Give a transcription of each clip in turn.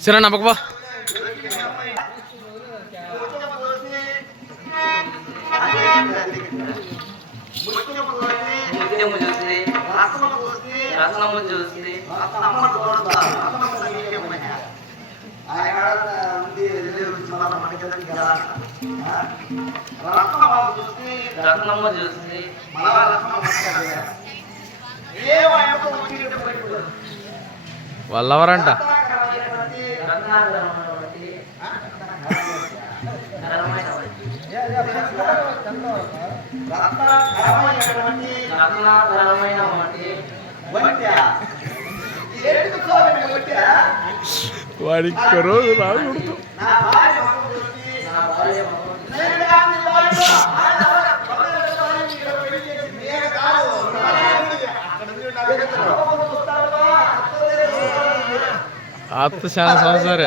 Sira napak apa? రత్నము చూసి రత్నమ్మ చూసి వాళ్ళెవరంట రత్నాకరమైనటువంటి రత్నాకరమైనటువంటి వాడికి రోజు రాకూడదు ఆత్మ చాలా సంవత్సరే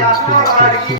কিন্তু